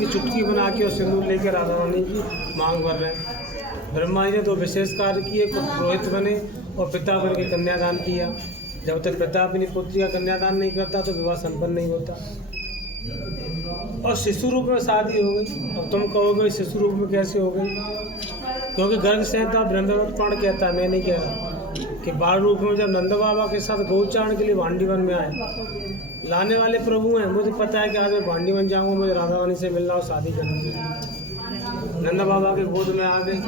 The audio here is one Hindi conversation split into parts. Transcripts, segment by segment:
की चुटकी बना के और सिंदूर लेकर राधा रानी की मांग भर रहे हैं। ब्रह्मा जी ने तो विशेष कार्य किए, पुरोहित बने और पिता बन के कन्यादान किया। जब तक पिता अपनी पुत्री का कन्यादान नहीं करता तो विवाह संपन्न नहीं होता। और शिशु रूप में शादी हो गई। अब तुम कहोगे शिशु रूप में कैसे हो गई? क्योंकि गर्ग संहिता बृहदारण्यक पुराण कहता है, मैं नहीं कह रहा, कि बाल रूप में जब नंद बाबा के साथ गौचारण के लिए भांडीवन में आए, लाने वाले प्रभु हैं। मुझे पता है कि आज मैं भांडीवन जाऊंगा, मुझे राधा रानी से मिलना और शादी करनी है। नंद बाबा के गोद में आ गई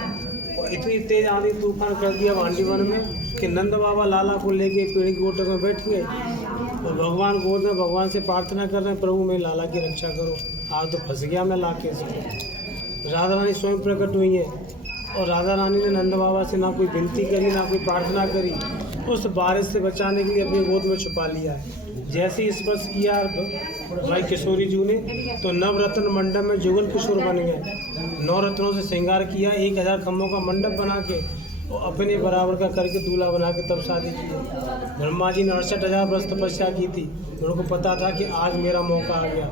और इतनी तेज आंधी तूफान कर दिया भांडीवन में कि नंद बाबा लाला को लेके पेड़ की गोटक में बैठ गए और भगवान गोद में भगवान से प्रार्थना कर रहे हैं, प्रभु मेरी लाला की रक्षा करो, आज तो फंस गया मैं लाके से। राधा रानी स्वयं प्रकट हुई है और राधा रानी ने नंद बाबा से ना कोई विनती करी ना कोई प्रार्थना करी, उस बारिश से बचाने के लिए अपनी गोद में छुपा लिया है। जैसे ही स्पर्श किया भाई किशोरी जी ने तो नवरत्न मंडप में जुगल किशोर बन गए। 9 रत्नों से श्रृंगार किया, 1000 खम्भों का मंडप बना के और अपने बराबर का करके दूल्हा बना के तब शादी की। ब्रह्मा जी ने 68,000 वर्ष तपस्या की थी। उनको पता था कि आज मेरा मौका आ गया।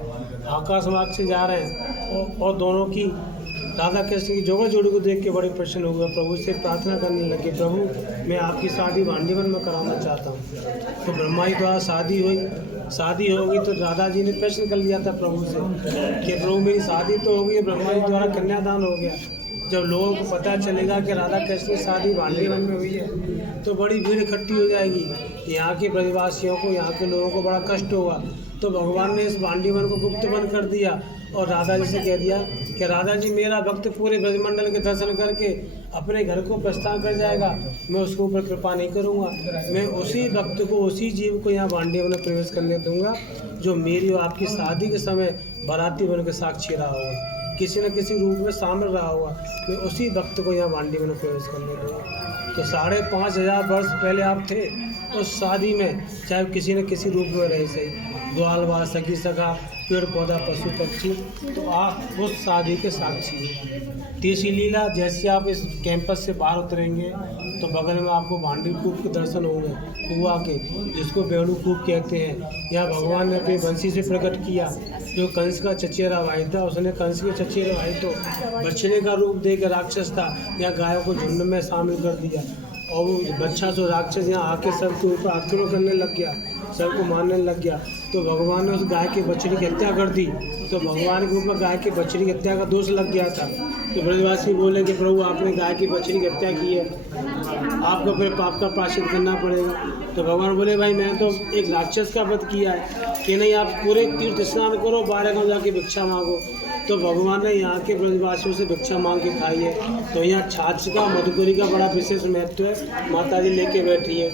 आकाश मार्ग से जा रहे हैं और दोनों की राधा कृष्ण की जोड़ा जोड़ी को देख के बड़े प्रसन्न हो गए। प्रभु से प्रार्थना करने लगे, प्रभु मैं आपकी शादी भांडीवन में कराना चाहता हूँ। तो ब्रह्मा जी द्वारा शादी होगी तो राधा जी ने प्रश्न कर लिया था प्रभु से कि प्रभु मेरी शादी तो हो गई, ब्रह्मा जी द्वारा कन्यादान हो गया। जब लोगों को पता चलेगा कि राधा कृष्ण की शादी भांडीवन में हुई है तो बड़ी भीड़ इकट्ठी हो जाएगी। यहाँ के ब्रजवासियों को, यहाँ के लोगों को बड़ा कष्ट होगा। तो भगवान ने इस भांडीवन को गुप्त बंद कर दिया और राधा जी से कह दिया कि राधा जी मेरा भक्त पूरे ब्रजमंडल के दर्शन करके अपने घर को प्रस्थान कर जाएगा, मैं उसके ऊपर कृपा नहीं करूँगा। मैं उसी भक्त को, उसी जीव को यहाँ भांडीवन में प्रवेश करने दूंगा जो मेरी और आपकी शादी के समय बाराती बन के साक्षी रहा होगा, किसी न किसी रूप में शामिल रहा होगा। मैं उसी भक्त को यहाँ भांडीवन में प्रवेश करने दूंगा। तो 5,500 वर्ष पहले आप थे उस शादी में, चाहे किसी न किसी रूप में रहे सही, ग्वाल बाल सखी सखा पेड़ पौधा पशु पक्षी, तो आप उस शादी के साक्षी हैं। तीसरी लीला, जैसे आप इस कैंपस से बाहर उतरेंगे तो बगल में आपको भांडी कूप के दर्शन होंगे, कुआ के, जिसको बेड़ू कूप कहते हैं। यहाँ भगवान ने अपनी बंसी से प्रकट किया। जो कंस का चचेरा भाई था, उसने कंस के चचेरे भाई तो बछड़े का रूप दे के राक्षस था, यहाँ गायों को झुंड में शामिल कर दिया और वो बच्चा जो राक्षस यहाँ आके सबके ऊपर आक्रमण करने लग गया, सबको मारने लग गया। तो भगवान ने उस गाय की बछड़ी की हत्या कर दी। तो भगवान के ऊपर गाय की बछड़ी की हत्या का दोष लग गया था। तो ब्रजवासी बोले कि प्रभु आपने गाय की बछड़ी की हत्या की है, आपको फिर पाप का प्रायश्चित करना पड़ेगा। तो भगवान बोले भाई मैं तो एक राक्षस का वध किया है कि नहीं, आप पूरे तीर्थ स्नान करो, 12 गाँव जाके भिक्षा मांगो। तो भगवान ने यहाँ के ब्रजवासियों से भिक्षा मांग के खाई है। तो यहाँ छाछ का, मधुकरी का बड़ा विशेष महत्व है। माता जी लेके बैठी है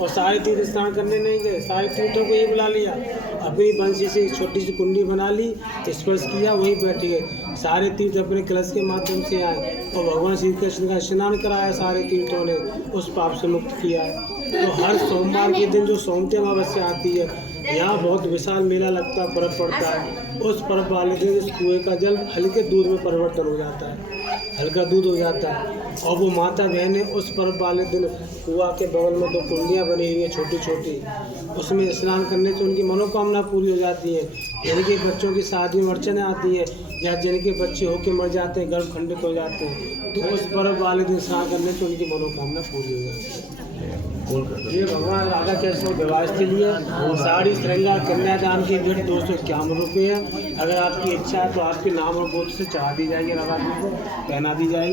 और सारे तीर्थ स्नान करने नहीं गए, सारे तीर्थों को ये बुला लिया, अपनी बंसी से एक छोटी सी कुंडी बना ली, स्पर्श किया, वहीं बैठ गए। सारे तीर्थ अपने कलश के माध्यम से आए और भगवान श्री कृष्ण का स्नान कराया। सारे तीर्थों ने उस पाप से मुक्त किया है। तो हर सोमवार के दिन जो सोमती अमावस्या आती है, यहाँ बहुत विशाल मेला लगता, पर्व पड़ता है। उस पर्व वाले दिन इस कुएं का जल हल्के दूध में परिवर्तन हो जाता है, हल्का दूध हो जाता है। और वो माता बहनें उस पर्व वाले दिन कुआ के बगल में 2 कुंडियाँ बनी हुई हैं छोटी छोटी, उसमें स्नान करने से उनकी मनोकामना पूरी हो जाती है। जिनके बच्चों की शादी में अड़चने आती है या जिनके बच्चे होके मर जाते हैं, गर्भ खंडित हो जाते हैं, तो उस पर्व वाले दिन स्नान करने से उनकी मनोकामना पूरी हो जाती है। ये भगवान राधा कृष्ण विवाह के लिए साड़ी श्रृंगार कन्यादान की भेंट 251 रुपये है। अगर आपकी इच्छा है तो आपके नाम और गोत्र से चढ़ा दी जाएगी, राधा जी को पहना दी जाएगी।